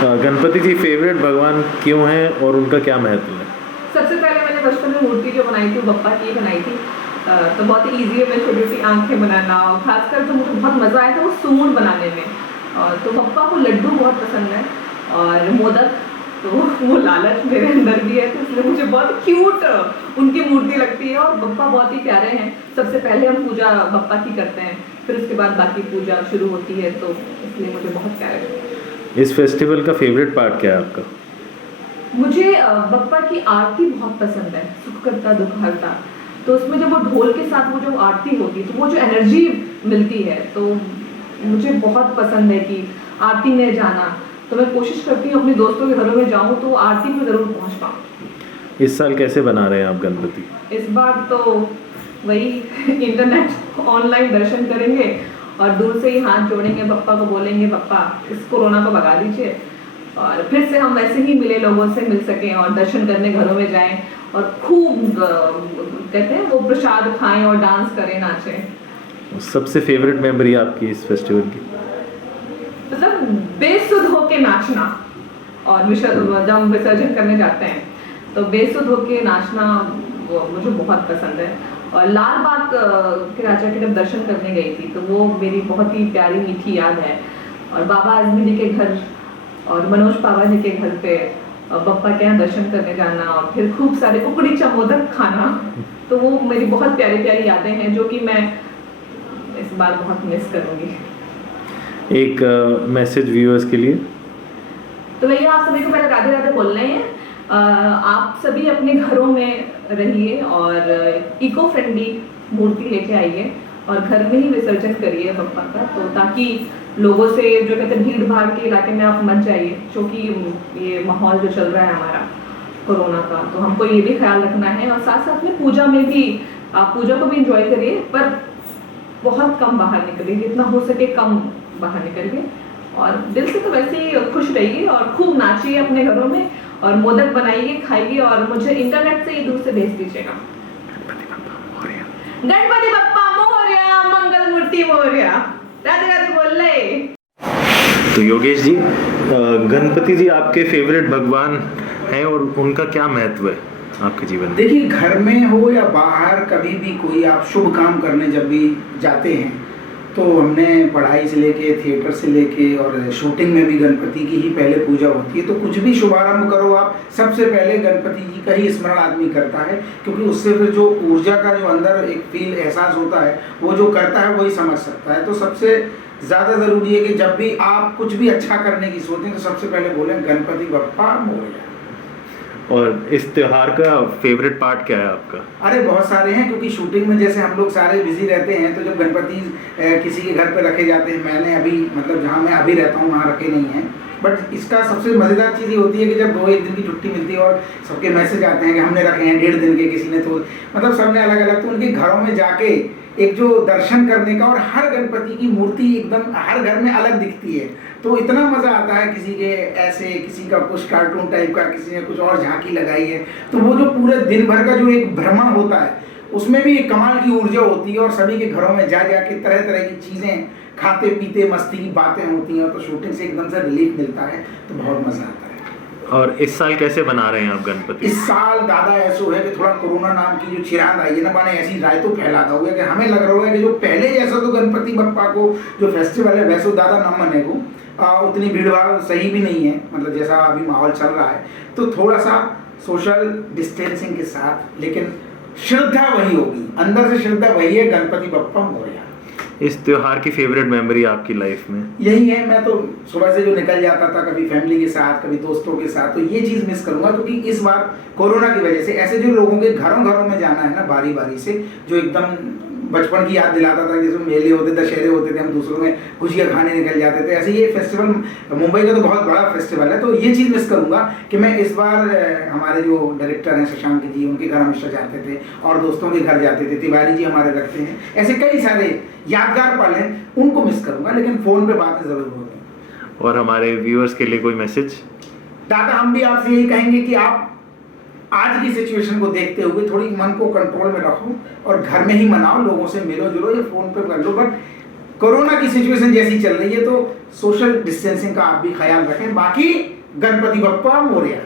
गणपति जी favourite भगवान क्यों हैं और उनका क्या महत्व है? सबसे पहले मैंने बचपन में मूर्ति जो बनाई थी वो बप्पा की बनाई थी। तो बहुत ईजी है, मैं छोटी छोटी आंखें बनाना, और खासकर जो मुझे बहुत मज़ा आया था वो सूंड बनाने में। तो बप्पा को लड्डू बहुत पसंद है और मोदक, तो वो लालच मेरे अंदर भी है, तो इसलिए मुझे बहुत क्यूट उनकी मूर्ति लगती है। और बप्पा बहुत ही प्यारे हैं। सबसे पहले हम पूजा बप्पा की करते हैं, फिर उसके बाद बाकी पूजा शुरू होती है, तो इसलिए मुझे बहुत प्यारे लगते हैं। इस फेस्टिवल का फेवरेट पार्ट क्या है आपका? मुझे बप्पा की आरती बहुत पसंद है, सुख करता दुख हरता। तो उसमें जब वो ढोल के साथ वो जो आरती होती है तो वो जो एनर्जी मिलती है, तो मुझे बहुत पसंद है कि आरती में जाना। तो मैं कोशिश करती हूँ अपने दोस्तों के घरों में जाऊँ तो आरती में ज़रूर पहुँच पाऊँ। इस साल कैसे बना रहे हैं आप गणपति? इस बार तो वही इंटरनेट ऑनलाइन दर्शन करेंगे और दूर से ही हाथ जोड़ेंगे, बप्पा को बोलेंगे बप्पा इस कोरोना को भगा दीजिए, और फिर से हम वैसे ही मिले लोगों से मिल सकें और दर्शन करने घरों में जाएं और खूब कहते हैं वो प्रसाद खाएं और डांस करें, नाचें। सबसे फेवरेट मेमोरी आपकी इस फेस्टिवल की? मतलब बेसुध होके नाचना, और जब हम विसर्जन करने जाते हैं तो बेसुध होके नाचना वो मुझे बहुत पसंद है। और लाल बाग के राजा के जब दर्शन करने गई थी तो वो मेरी बहुत ही प्यारी मीठी याद है। और बाबा आजमी जी के घर और मनोज पावा जी के घर पे बप्पा के यहाँ दर्शन करने जाना और फिर खूब सारे उकड़ी मोदक खाना, तो वो मेरी बहुत प्यारी प्यारी यादें हैं जो कि मैं इस बार बहुत मिस करूँगी। एक मैसेज व्यूअर्स के लिए? तो भैया आप सभी को पहले राधे राधे बोल रहे हैं। आप सभी अपने घरों में रहिए और इको फ्रेंडली मूर्ति लेके आइए और घर में ही विसर्जन करिए बप्पा का, तो ताकि लोगों से जो कहते हैं भीड़ भाड़ के इलाके में आप मत जाइए, क्योंकि ये माहौल जो चल रहा है हमारा कोरोना का, तो हमको ये भी ख्याल रखना है। और साथ साथ में पूजा में भी आप पूजा को भी इंजॉय करिए, पर बहुत कम बाहर निकलिए, जितना हो सके कम बाहर निकलिए, और दिल से तो वैसे ही खुश रहिए और खूब नाचिए अपने घरों में और मोदक बनाइए, खाइए, और मुझे इंटरनेट से ही दूर से भेज दीजिएगा। गणपति बप्पा मोरया, मंगल मूर्ति मोरया, राधे राधे बोल रहे। तो योगेश जी, गणपति जी आपके फेवरेट भगवान हैं और उनका क्या महत्व है आपके जीवन में? देखिए, घर में हो या बाहर कभी भी कोई आप शुभ काम करने जब भी जाते हैं तो हमने पढ़ाई से लेके थिएटर से लेके और शूटिंग में भी गणपति की ही पहले पूजा होती है। तो कुछ भी शुभारंभ करो आप, सबसे पहले गणपति जी का ही स्मरण आदमी करता है, क्योंकि उससे फिर जो ऊर्जा का जो अंदर एक फील एहसास होता है वो जो करता है वही समझ सकता है। तो सबसे ज़्यादा ज़रूरी है कि जब भी आप कुछ भी अच्छा करने की सोचें तो सबसे पहले बोलें गणपति बप्पा मोरया। और इस त्योहार का फेवरेट पार्ट क्या है आपका? अरे बहुत सारे हैं, क्योंकि शूटिंग में जैसे हम लोग सारे बिजी रहते हैं, तो जब गणपति किसी के घर पे रखे जाते हैं, मैंने अभी मतलब जहाँ मैं अभी रहता हूँ वहाँ रखे नहीं हैं, बट इसका सबसे मज़ेदार चीज़ ये होती है कि जब 2-1 दिन की छुट्टी मिलती है और सबके मैसेज आते हैं कि हमने रखे हैं 1.5 दिन के, किसी ने तो मतलब सबने अलग अलग, तो उनके घरों में जाके एक जो दर्शन करने का, और हर गणपति की मूर्ति एकदम हर घर में अलग दिखती है, तो इतना मज़ा आता है। किसी के ऐसे, किसी का कुछ कार्टून टाइप का, किसी ने कुछ और झांकी लगाई है, तो वो जो पूरे दिन भर का जो एक भ्रमण होता है उसमें भी एक कमाल की ऊर्जा होती है, और सभी के घरों में जा के तरह तरह की चीज़ें खाते पीते मस्ती की बातें होती हैं, तो शूटिंग से एकदम से रिलीफ मिलता है, तो बहुत मज़ा आता है। और इस साल कैसे बना रहे हैं आप गणपति? इस साल दादा ऐसा है कि थोड़ा कोरोना नाम की जो चिराग आई है ना, माने ऐसी राय तो फैलाता हुआ कि हमें लग रहा है कि जो पहले जैसा तो गणपति बप्पा को जो फेस्टिवल है वैसे दादा न मने को उतनी भीड़ भाड़ सही भी नहीं है, मतलब जैसा अभी माहौल चल रहा है, तो थोड़ा सा सोशल डिस्टेंसिंग के साथ, लेकिन श्रद्धा वही होगी, अंदर से श्रद्धा वही है, गणपति बप्पा मोरया। इस त्योहार की फेवरेट मेमोरी आपकी लाइफ में? यही है, मैं तो सुबह से जो निकल जाता था, कभी फैमिली के साथ कभी दोस्तों के साथ, तो ये चीज़ मिस करूंगा, क्योंकि इस बार कोरोना की वजह से ऐसे जो लोगों के घरों घरों में जाना है ना बारी बारी से, जो एकदम बचपन की याद दिलाता था, जिसमें मेले होते, दशहरे होते थे, हम दूसरों में गुजिया खाने निकल जाते थे, ऐसे ये फेस्टिवल मुंबई का तो बहुत बड़ा फेस्टिवल है, तो ये चीज़ मिस करूंगा कि मैं इस बार हमारे जो डायरेक्टर हैं शशांक जी, उनके घर हमेशा जाते थे और दोस्तों के घर जाते थे, तिवारी जी हमारे रखते हैं, ऐसे कई सारे यादगार पल हैं, उनको मिस करूंगा, लेकिन फ़ोन पर बातें ज़रूर होंगी। और हमारे व्यूअर्स के लिए कोई मैसेज? दादा, हम भी आपसे यही कहेंगे कि आप आज की सिचुएशन को देखते हुए थोड़ी मन को कंट्रोल में रखो और घर में ही मनाओ, लोगों से मिलो जुलो या फ़ोन पे कर लो, बट कोरोना की सिचुएशन जैसी चल रही है तो सोशल डिस्टेंसिंग का आप भी ख्याल रखें। बाकी गणपति बप्पा मोरया।